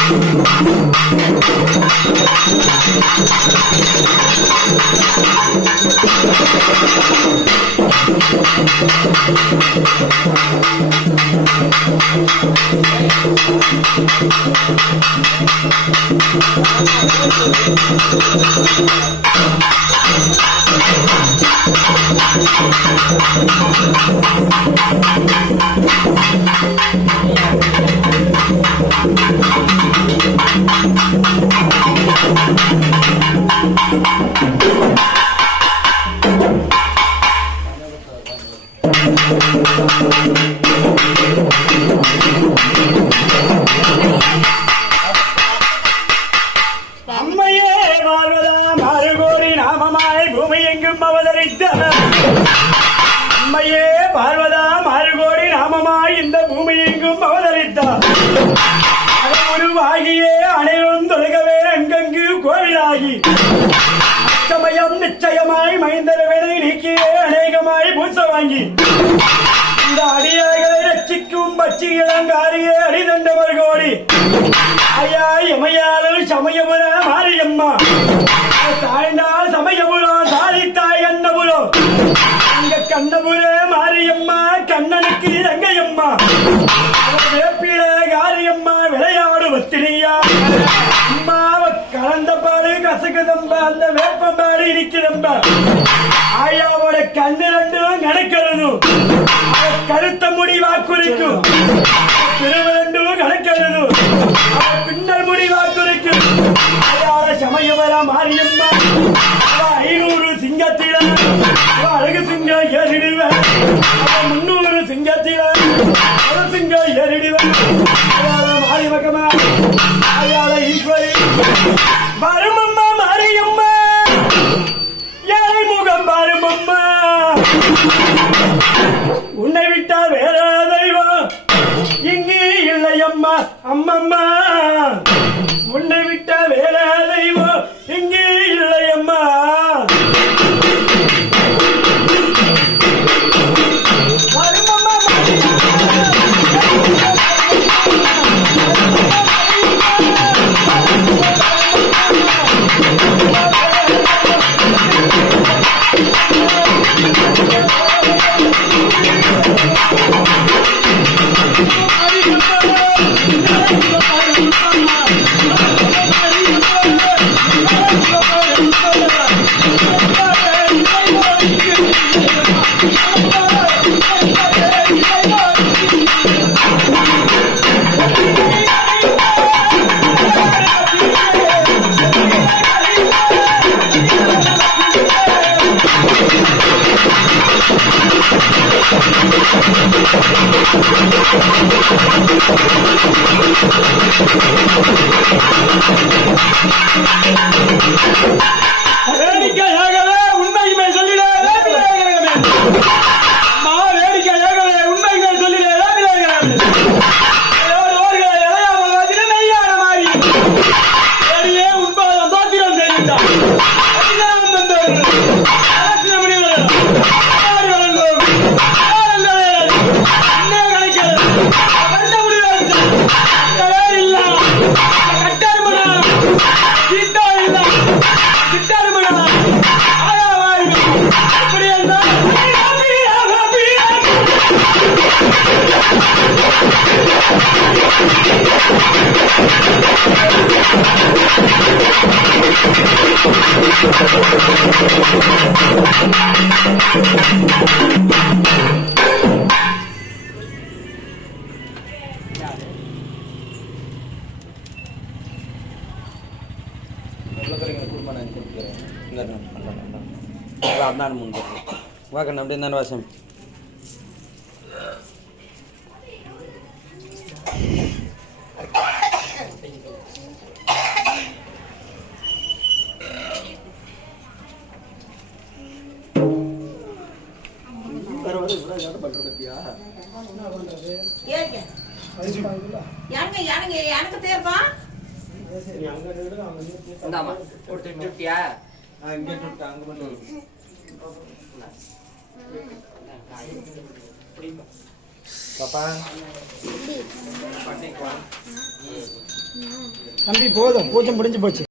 அம்மையே வாழ்வதாம் அருகோரி நாமமாய் பூமி எங்கும் அவதரித்தார் அம்மையே பார்வதாம் அருகோடி நாமமாய் இந்த பூமியெங்கும் அவதரித்தார். உருவாகியே அனைவரும் தொழுகவே அங்கங்கு கோவிலாகி. அச்சமயம் நிச்சயமாய் மைந்தரவனை நீக்கியே அநேகமாய் பூச வாங்கி. இந்த அடியார்களை ரட்சிக்கும் பச்சி இளங்காரியே அடிதண்டவர் கோடி. ஐயா எமையாளர் சமயபுர மாரியம்மா. சாய்ந்தா பாத்துக்கு நம்ப அந்த வேப்ப மாதிரி இருக்கு நம்ப ஆயாவோட கண்ணு ரெண்டும் கணக்கிறதும் கருத்த முடி வாக்குறிக்கும். திருவரண்டும் கணக்கிறதும் பின்னல் முடி வாக்குறிக்கும். அயாள சமயவர மாரியம்மா ஐநூறு சிங்கத்தில அழகு சிங்கம் ஏறிடுவேன். முன்னூறு சிங்கத்தில சிங்கம் ஏறிடுவேன். அயாள Thank you. Wah, kenapa dia nanya sama பண்றது. பத்தியா ஏங்க எனக்கு தேர்ப்பா இந்தாம்மா விட்டு விட்டுட்டியா? விட்டு அங்கே பாப்பா. தம்பி. போதும். பூஜை முடிஞ்சு போச்சு.